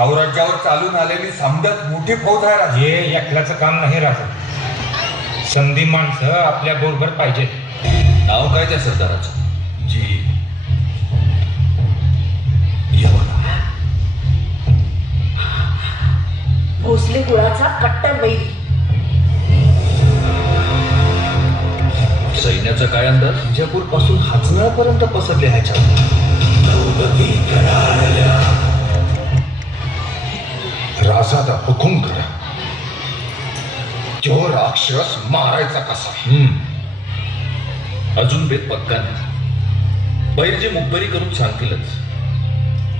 साम्राज्यावर चालून आलेली समजत मोठी फौज आहे राजे. हे एकल्याचं काम नाही राहत. संधी माणसं आपल्या बरोबर पाहिजे. नाव काय त्या सरदाराचं? जी भोसले कुळाचा कट्टर वैरी. सैन्याचा काय अंदाज? विजापूर पासून हाचनापर्यंत पसरले ह्याच्या. राजाचा हुकूम करा. तो राक्षस मारायचा कसा? अजून बेत पक्का नाही. बैरजी मुखबरी करून सांगतीलच.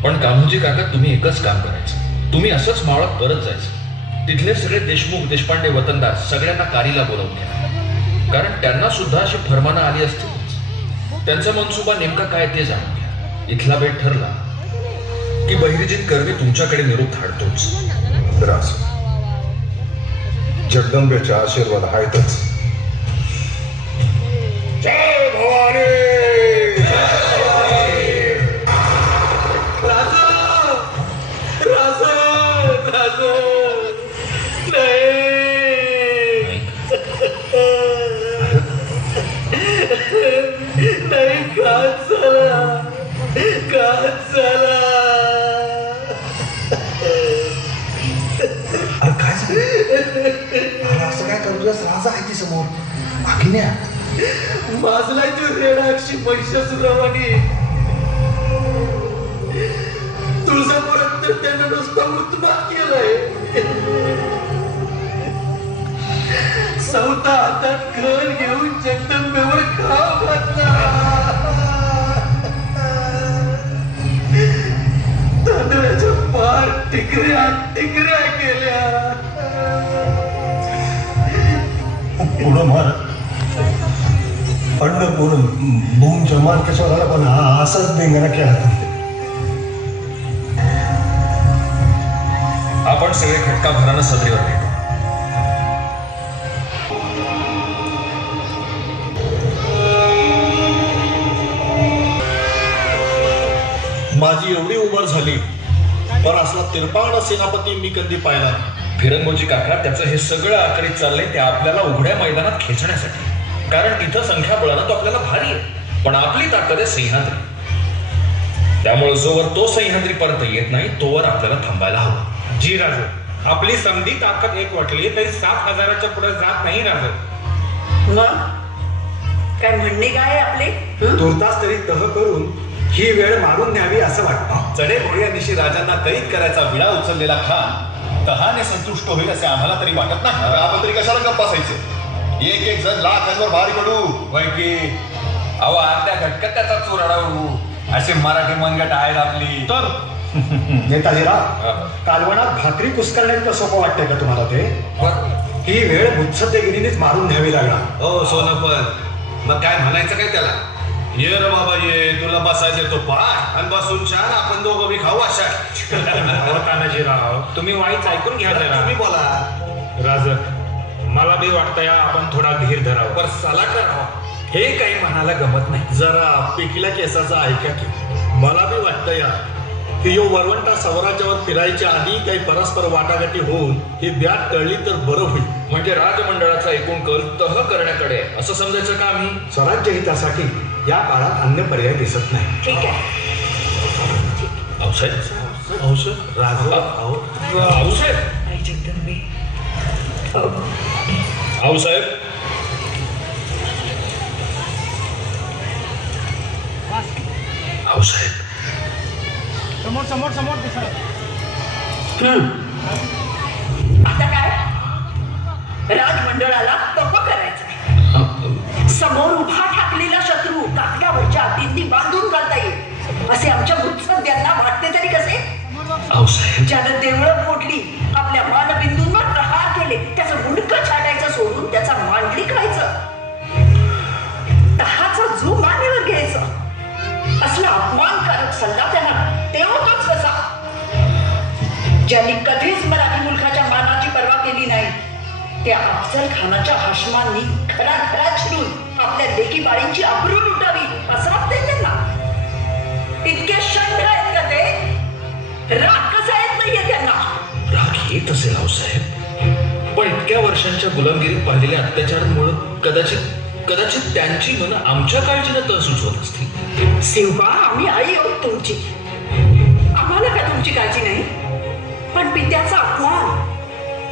पण कान्होजी काका, तुम्ही एकच काम करायचं. तुम्ही असंच मावळात परत जायचं. तिथले सगळे देशमुख देशपांडे वतनदार सगळ्यांना कारीला बोलावून घ्या. कारण त्यांना सुद्धा अशी फरमानं आली असतील. त्यांचा मनसुबा नेमका काय ते जाणून घ्या. इथला बेट ठरला की बहिर्जीत कर्वे तुमच्याकडे निरोप धाडतोच. राज, जगदंबेचा आशीर्वाद आहेतच. जय भवानी. काय असं काय करू? राजा आहे ती समोर. आखिन्या माजलाय तू रेडाक्षी महिषासुरावानी. तुळजापुरात तर त्यानं नुसतं मृत्युपात केलंय. सौता हातात घर घेऊन जगदंबेवर खाव घातला. तांदळाच्या पार टिकऱ्या टिकऱ्या केल्या. पुढं मार पंढरपूर भूमच्या मानकेश्वराला पण असाच धिंगाणा केला. आपण सगळे खटका भरानं सदरीवर भेटू. माझी एवढी उमर झाली पण असला तिरपाण सेनापती मी कधी पाहिला. फिरंगोजी काका, त्याचं हे सगळं आकरीत चाललंय ते आपल्याला उघड्या मैदानात खेचण्यासाठी. कारण तिथं संख्याबळानं तो आपल्याला भारी आहे, पण आपली ताकद आहे सह्याद्री. त्यामुळे जोवर तो सह्याद्रीपर्यंत येत नाही तोवर आपल्याला थांबायला हवं. जी राजू, आपली समधी ताकद एक वाटली तरी 7,000च्या पुढे जात नाही राजू. मग काय म्हणणे काय आपले? तुर्तास तरी तह करून ही वेळ मारून न्यावी असं वाटतं. चढे भोळ्यानिशी राजांना कैद करायचा विडा उचललेला खान तहाने संतुष्ट होईल असे आम्हाला तरी वाटत नाही. आपण तरी कशाला गप्प असायचे? एक एक जण लाखांवर भारी पडू. वय की अहो, अर्ध्या घटकात त्याचा चोर अडवू असे मराठी मनगट आहेत आपली. तर नेताजीराव, कालवणात भाकरी कुस्करण्यात सोपं वाटतंय का तुम्हाला ते? ही वेळ मुत्सद्देगिरीनेच मारून न्यावी लागणार. हो सोनपण, मग काय म्हणायचं काय त्याला? ये रे बाबा ये, तुला बसायचं तो पाय आणि बसून छान आपण दोघं बी खाऊ अशा. तानाजीराव, तुम्ही वाईच ऐकून घ्या जरा. तुम्ही बोला. राज, मला बी वाटतं या आपण थोडा धीर धरावा. पर सला करावा. हे काही म्हणायला गमत नाही. जरा पिकल्या केसाचा ऐका की. मला बी वाटतं या की यो वरवंटा स्वराज्यावर फिरायच्या आधी काही परस्पर वाटाघाटी होऊन ही ब्यात टळली तर बरं होईल. म्हणजे राजमंडळाचा एकूण कल तह करण्याकडे असं समजायचं का आम्ही? स्वराज्य हितासाठी या काळात अन्य पर्याय दिसत नाही. ठीक आहे. औषध औषध राघव औषध आई जगदंबे. आऊसाहेब, आऊसाहेब, समोर समोर समोर दिसत. आता काय? राजमंडळाला तप करायचं. समोर उभा ठाकलेला शत्रू काकड्यावरच्या अटींनी बांधून घालता येईल असे आमच्या मुत्सद्द्यांना वाटते तरी कसे? आऊसाहेब, ज्यानं देवळं फोडली, आपल्या मानबिंदूंवर प्रहार केले, त्याचं मुंडकं छाटायचं सोडून त्याचा मांडली खायचं. तहाचा जो मानेवर घ्यायचं. असला अपमानकारक सल्ला त्यांना तेवढाच कसा? ज्यांनी कधीच मराठी मुलखाच्या मानाची पर्वा केली नाही त्या अफजल खानाच्या हाशमांनी घराघरात शिरून आपल्या लेकी बाळींची अब्रू लुटावी असं वाटतंय त्यांना. इतके षंड आहेत का ते? राग कसा येत नाहीये त्या येत असेल साहेब, पण इतक्या वर्षांच्या गुलामगिरीत पाहिलेल्या अत्याचारांमुळे कदाचित त्यांची मन आमच्या काळजीनं तर सुचवत असतील. शिवबा, आम्ही आई आहोत तुमची. आम्हाला का तुमची काळजी नाही? पण पित्याचा अपमान,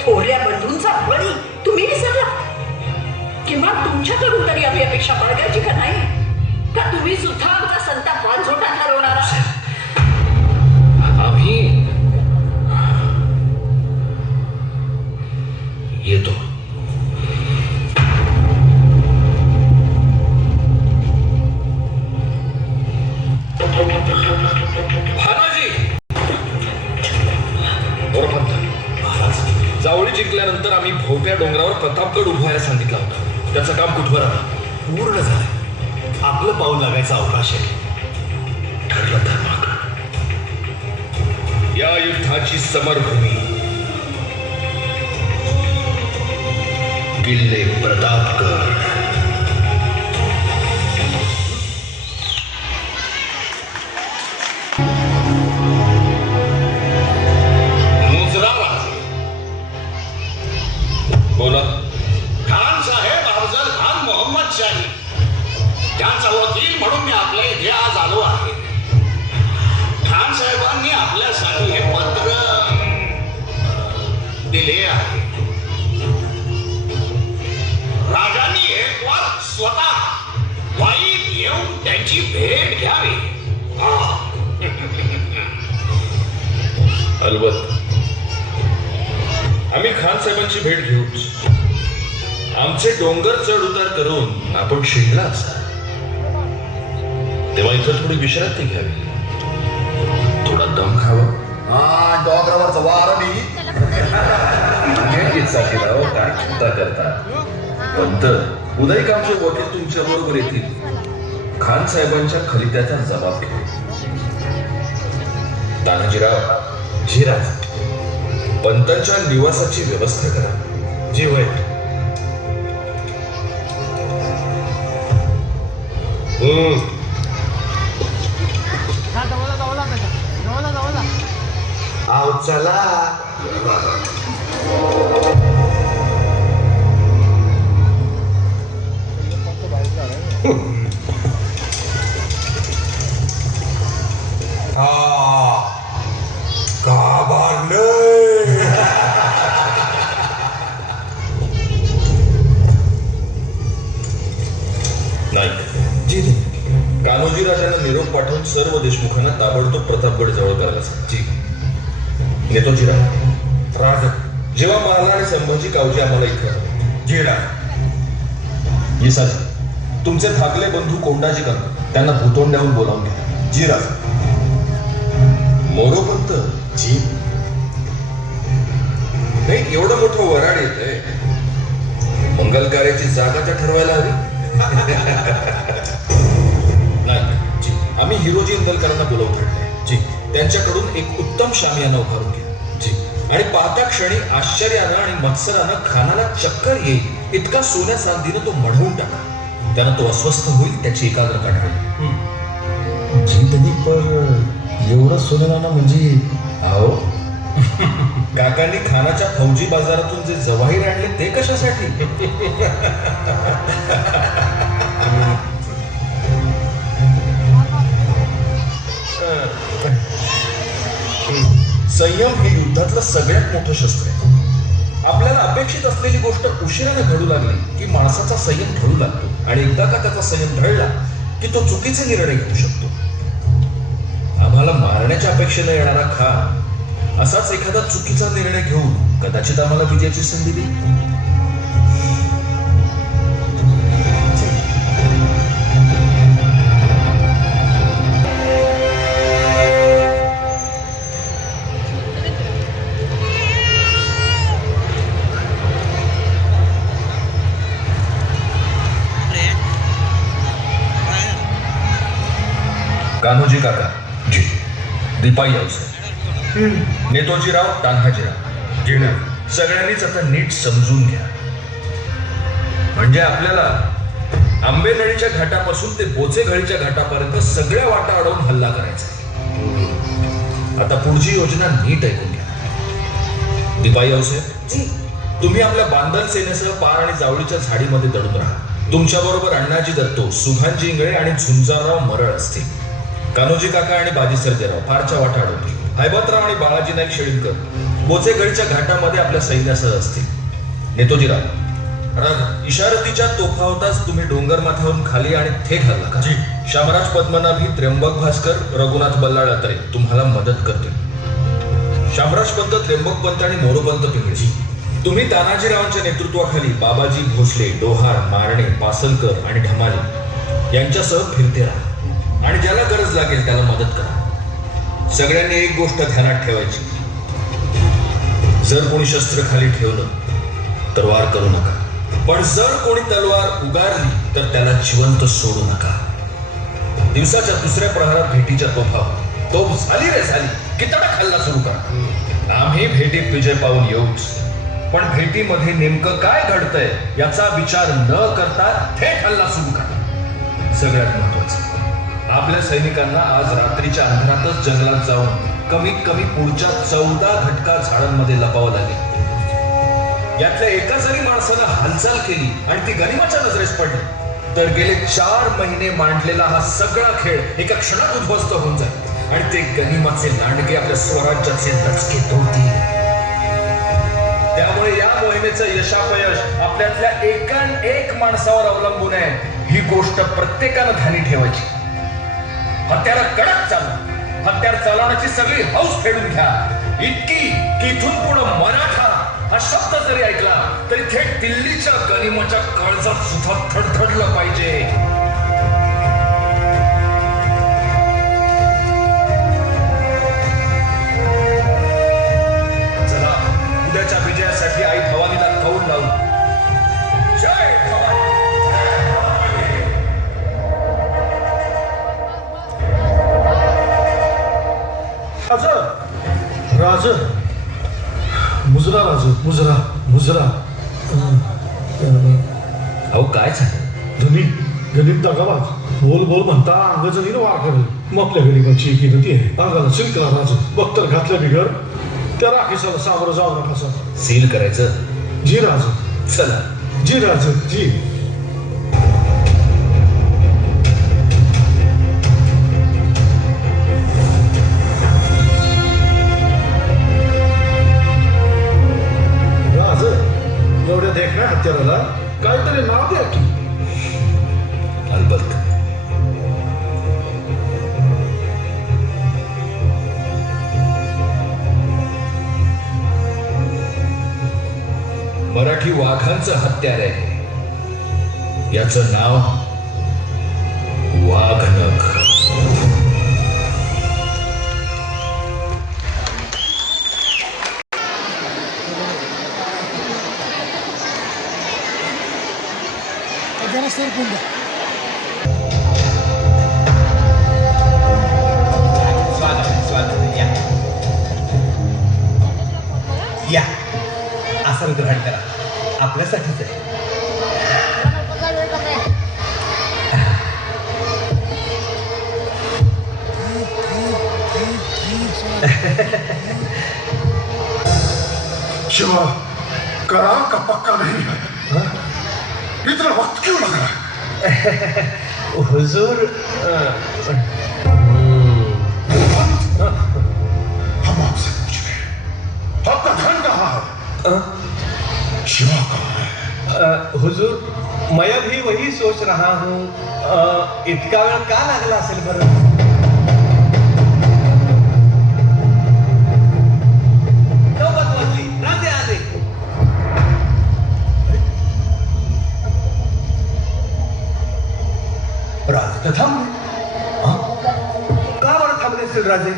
थोरल्या बंधूंचा बळी तुम्ही विसरला? किंवा तुमच्याकडून तरी आम्ही अपेक्षा बाळगायची का नाही? का तुम्ही सुद्धा आमचा संताप वांझोटा ठरवणारा? आम्ही येतो. भानाजी, जावळी जिंकल्यानंतर आम्ही भोवत्या डोंगरावर प्रतापगड उभारायला सांगितला होता. त्याचं काम कुठवर आलं? पूर्ण झालंय. आपलं पाऊल लागायचा अवकाश आहे. ठरलं धर्मागड. या युद्धाची समरभूमी किल्ले प्रतापगड. मुजरा राजे. बोला. खान साहेब अफजल खान मोहम्मद शाही, त्यांचा वकील म्हणून मी आपल्या इथे आज आलो आहे. खान साहेबांनी आपल्यासाठी हे पत्र दिले आहे. राजांनी एक वार स्वतः वाईत येऊन त्यांची भेट घ्यावी. अलबत आम्ही खान साहेबांची भेट घेऊच. आमचे डोंगर चढ उतार करून आपण शिरला असता, तेव्हा इथं थोडी विश्रांती घ्यावी, थोडा दम खावा. डोंगरावरचा वारणी काय चिंता करता? पंत, उदयिक आमचे वकील तुमच्या बरोबर येतील. खान साहेबांच्या खलित्याचा जबाब घेऊ. तानाजीराव, जीराज. पंतांच्या निवासाची व्यवस्था करा. जी होय. आव चला. नाही, कान्होजी राजांना निरोप पाठवून सर्व देशमुखांना ताबडतोब प्रतापगड जवळ करायला सांग. जी. नेतोजीराव, राज जेव्हा महाराज आणि संभाजी कावजी आम्हाला इथं. जीराज. येसाज, तुमचे थागले बंधू कोंडाजी करतात, त्यांना भूतोंड्याहून बोलावून घ्या. जीराज. मोरोपंत, जी. नाही, एवढं मोठं वराड येतंय, मंगल कार्याची जागा तर ठरवायला हवी. नाही जी, आम्ही हिरोजी इंदलकरांना बोलवून ठरले. जी. त्यांच्याकडून एक उत्तम शामियाना उभारून घ्या. जी. आणि पाहता क्षणी आश्चर्यानं आणि मत्सरानं खानाला चक्कर येईल इतका सोन्या चांदीनं तो मढवून टाका. त्यानं तो अस्वस्थ होईल, त्याची एकाग्रता ढळेल. जी त्यांनी पण एवढं सोन्याना म्हणजे अहो, काकांनी खानाच्या फौजी बाजारातून जे जवाहीर आणले ते कशासाठी? संयम हे युद्धातलं सगळ्यात मोठं शस्त्र आहे. आपल्याला अपेक्षित असलेली गोष्ट उशिराने घडू लागली की माणसाचा संयम ढळू लागतो, आणि एकदा का त्याचा संयम ढळला की तो चुकीचे निर्णय घेऊ शकतो. आम्हाला मारण्याच्या अपेक्षेने येणारा खान असाच एखादा चुकीचा निर्णय घेऊन कदाचित आम्हाला विजयाची संधी देईल. कान्होजी काका, जी. दीपाई आऊसाहेब, नेतोजीराव, तान्हाजीराव, सगळ्यांनीच आता नीट समजून घ्या. म्हणजे आपल्याला आंबेनळीच्या घाटापासून ते बोचेघळीच्या घाटापर्यंत सगळ्या वाटा अडवून हल्ला करायचा. आता पुढची योजना नीट ऐकून घ्या. दीपाई अवसे, तुम्ही आपल्या बांधल सेनेसह पार आणि जावळीच्या झाडीमध्ये दडून राहा. तुमच्या बरोबर अण्णाजी दत्तो, सुभानजी इंगळे आणि झुंजारराव मरळ असतील. कान्होजी काका आणि बाजी सर्जेराव फारच्या वाटा अडवतील. हैबतराव आणि बाळाजी नाईक शेळीकर बोचेगडच्या घाटामध्ये आपल्या सैन्यासह असतील. नेतोजीराव, इशारतीच्या तोफा होताच तुम्ही डोंगर माथ्यावरून खाली आणि थेट हल्ला करा. शामराज पद्मनाभी, त्र्यंबक भास्कर, रघुनाथ बल्लाळ अत्रे तुम्हाला मदत करतील. शामराज पंत, त्र्यंबक पंत आणि मोरोपंत पिंगळी, तुम्ही तानाजीरावांच्या नेतृत्वाखाली बाबाजी भोसले, डोहार, मारणे, पासलकर आणि ढमाले यांच्यासह फिरते राहा आणि ज्याला गरज लागेल त्याला मदत करा. सगळ्यांनी एक गोष्ट ध्यानात ठेवायची, जर कोणी शस्त्र खाली ठेवलं तर वार करू नका, पण जर कोणी तलवार उगारली तर त्याला जिवंत सोडू नका. दिवसाच्या दुसऱ्या प्रहरात भेटीच्या तोफा, तोफ झाली रे झाली की तडक हल्ला सुरू करा. आम्ही भेटीत विजय पाहून येऊच, पण भेटीमध्ये नेमकं काय घडतंय याचा विचार न करता थेट हल्ला सुरू करा. सगळ्यात महत्वाचं, आपल्या सैनिकांना आज रात्रीच्या अंधारातच जंगलात जाऊन कमीत कमी पुढच्या 14 घटका झाडांमध्ये लपावं लागेल. यातल्या एका जरी माणसानं हालचाल केली आणि ती गनिमाच्या नजरेस पडली तर गेले 4 महिने मांडलेला हा सगळा खेळ एका क्षणात उद्ध्वस्त होऊन जाईल आणि ते गनिमाचे लांडगे आपल्या स्वराज्याचे दचके तोडतील. त्यामुळे या मोहिमेचं यशापयश आपल्यातल्या एकान एक माणसावर अवलंबून आहे, ही गोष्ट प्रत्येकानं ध्यानी ठेवायची. हत्यार कडक चालू, हत्यार चालवण्याची सगळी हौस फेडून घ्या, इतकी की इथून पुढे मराठा हा शब्द जरी ऐकला तरी थेट दिल्लीच्या गनिमाच्या काळजात सुद्धा थडथडलं पाहिजे. चला, उद्याच्या विजयासाठी आई भवानीला कौल लावू. जय भवानी. राज, मुजरा राज, मुजरा मुजरा. अहो काय झालं? गणित दगाबाज बोल बोल म्हणता अंगजनीनं वार करेल. मग आपल्या गणिताची किंमती आहे. अंगाला सिल्कला राज, बख्तर घातल्या बिगर त्या राखीसाला सामोरं जाऊ नका. सील करायचं? जी राज. चला. जी राज, जी. राज, एवढ्या देखण्या हत्याराला काहीतरी नाव द्या की. अलबत्त. मराठी वाघांचं हत्यार आहे, याचं नाव वाघनख. या असं ग्रहण करा, आपल्यासाठीच आहे. शिवा, करा का पक्का नहीं है? इतना वक्त क्यों लग रहा है? हुजूर, हम आपसे पूछ रहे हैं, आपका धन कहाँ है? शिवा कहाँ है? हुजूर, मैं भी वही सोच रहा हूँ. इतका वेळ का लागला असेल बरं? राजे तर थांबले. का बरं थांबले असेल राजे?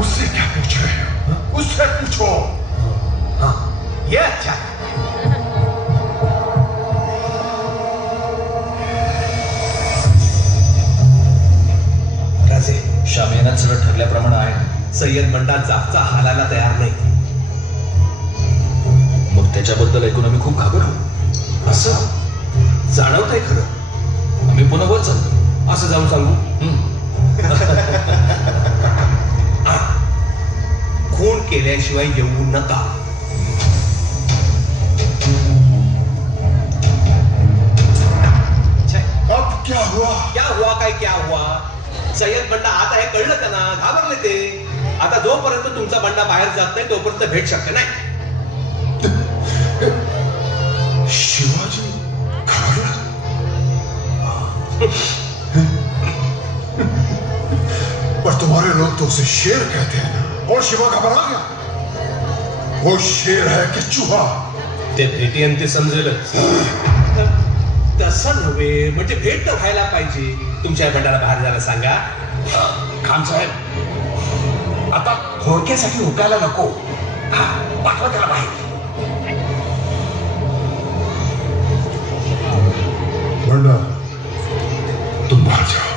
उससे क्या पूछ रहे हो? उससे पूछो. हाँ, ये अच्छा. राजे, शामियानात सगळं ठरल्याप्रमाणे आहे. सय्यद बंडा जागचा हालायला तयार नाही. मग त्याच्याबद्दल ऐकून आम्ही खूप घाबरलो. असं जाणवतंय खरं. आम्ही पुन्हा वर चाललो. असं जाऊन सांगू? खून केल्याशिवाय येऊ नका. अब क्या हुआ? क्या हुआ सय्यद बंडा आता हे कळलं का ना? घाबरले ते. आता जोपर्यंत तुमचा बंडा बाहेर जात नाही तोपर्यंत भेट शक्य नाही. शिवाजी घबरा. पर तुम्हारे लोग तो उसे शेर कहते हैं ना, और शिवा घबरा गया. वो शेर है कि चूहा? ते भेटीयन ते समजेलच. तसं नव्हे, म्हणजे भेट तर व्हायला पाहिजे. तुमच्या बंडाला बाहेर जायला सांगा. खान साहेब, आता घोडक्यासाठी हुकायला नको. हा, पाठवा त्याला बाहेर. बंडा, तुम बाहर जाओ.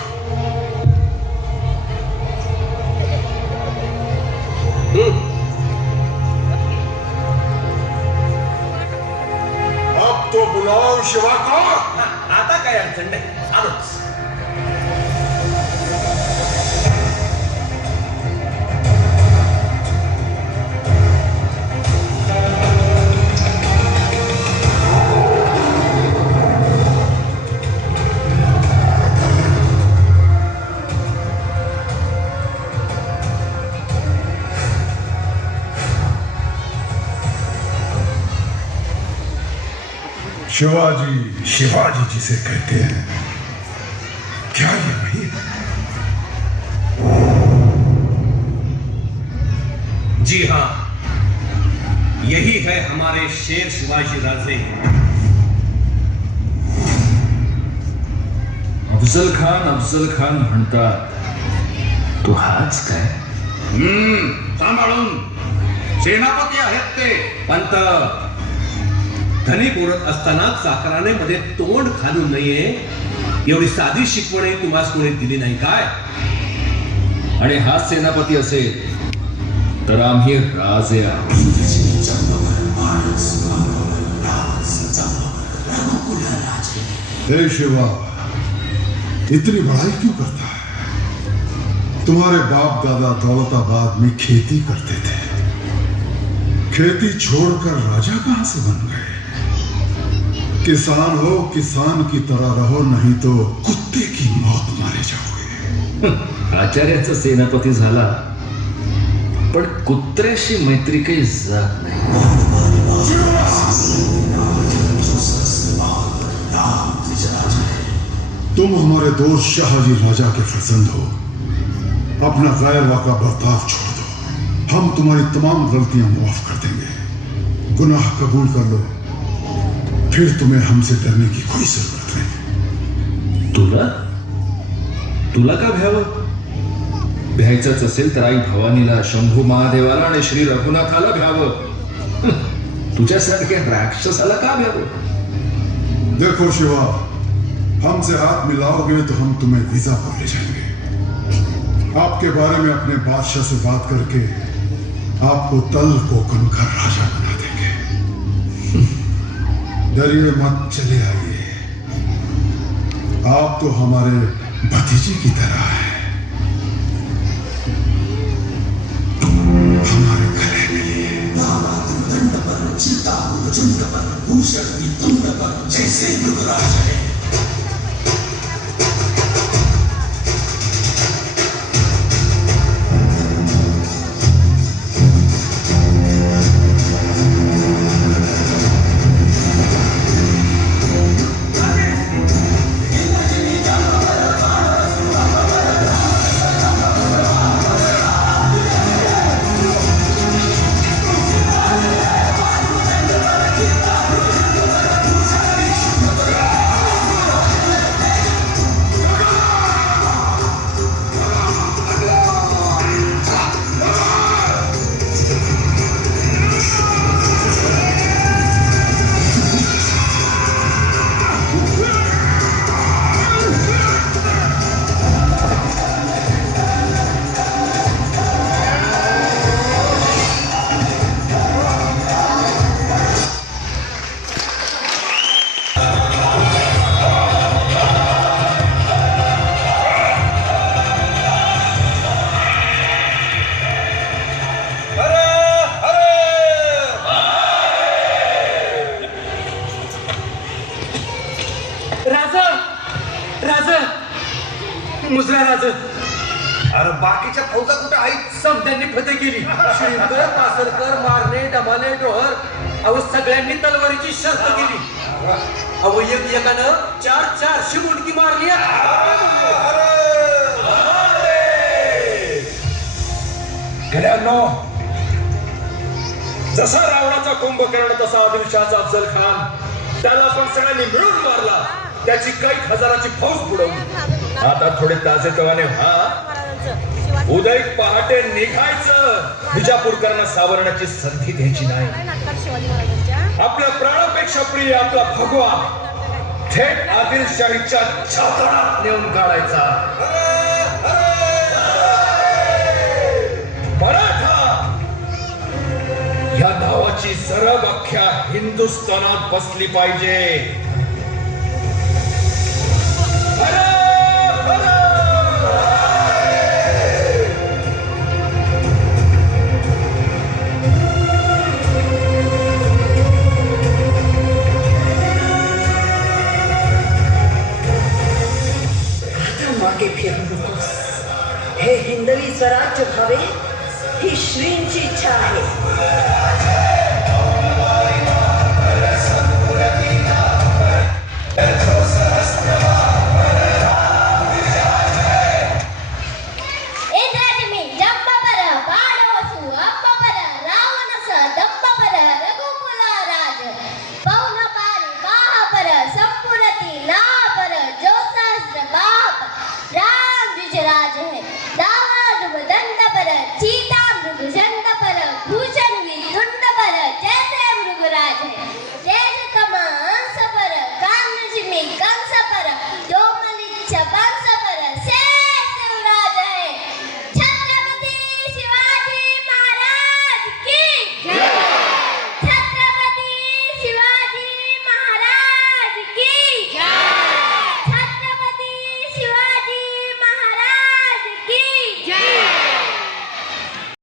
अब तो बुलाओ शिवा को. आता काय अडचण नाही, आलोच. शिवाजी, शिवाजी जिसे कहते हैं, क्या ये वही है? जी हाँ, यही है हमारे शेर शिवाजी राजे. अफजल खान म्हणतात, तू हाच काय? सांभाळून. सेनापती आहेत ते. पंत, धनी बोलत असताना चाकराने मध्ये तोंड घालू नये एवढी साधी शिकवण तुम्हाला कोणी दिली नाही काय? आणि हा सेनापती असेल तर आम्ही राजे आहोत. हे शिवा, इतनी बड़ाई क्यों करता है? तुम्हारे बाप दादा दौलताबाद में खेती करते थे. खेती छोड़कर राजा कहां से बन गए? किसान हो, किसान की तरह रहो, नहीं तो कुत्ते की मौत मारे जाओगे. आचार्याचा सेनापती झाला, पण कुत्र्याशी मैत्री काही जात नाही. तुम हमारे दोस्त शाहजी राजा के फर्जंद हो. अपना गैर वाका बर्ताव छोड़ दो. हम तुम्हारी तमाम गलतियां माफ कर देंगे. गुनाह कबूल कर लो, फिर तुम्हें हमसे डरने की कोई जरूरत नहीं. तुला का भ्यावं? भ्यायचंच असेल तर आई भवानीला, शंभू महादेवाला आणि श्री रघुनाथाला भ्यावं. तुझ्यासारख्या राक्षसाला का भ्यावं? देखो शिवा, हमसे हाथ मिलाओगे तो हम तुम्हें वीजा पर ले जाएंगे. आपके बारे में अपने बादशाह से बात करके आपको तल कोकन का राजा बना देंगे. डरिए मत, चले आइए. आप तो हमारे भतीजे की तरह है. हमारे गले मिलिए. जैसे युवराज है. अरे बाकीच्या फौजा कुठं आहेत? समध्यांनी फते केली. श्रीकर पासलकर मारणे डमाले डोहर अहो सगळ्यांनी तलवारीची शर्त केली. अहो एकानं 400 मुंडकी मारली. गेल्यानो जसा रावणाचा कुंभकर्ण तसा आदिलशहाचा अफजल खान त्याला आपण सगळ्यांनी मिळून मारला. त्याची काही हजाराची फौज बुडवली. आता थोडे ताजे तवाने व्हा. उदय पहाटे निघायचं. विजापूरकरांना सावरण्याची संधी द्यायची नाही. आपल्या प्राणापेक्षा प्रिय आपला भगवा थेट आदिलशाहीच्या छातडात नेऊन काढायचा. मराठा या नावाची सरब अख्ख्या हिंदुस्थानात बसली पाहिजे. हर हर मागे फिरू नकोस. हे हिंदवी स्वराज्य व्हावे ही श्रींची इच्छा आहे.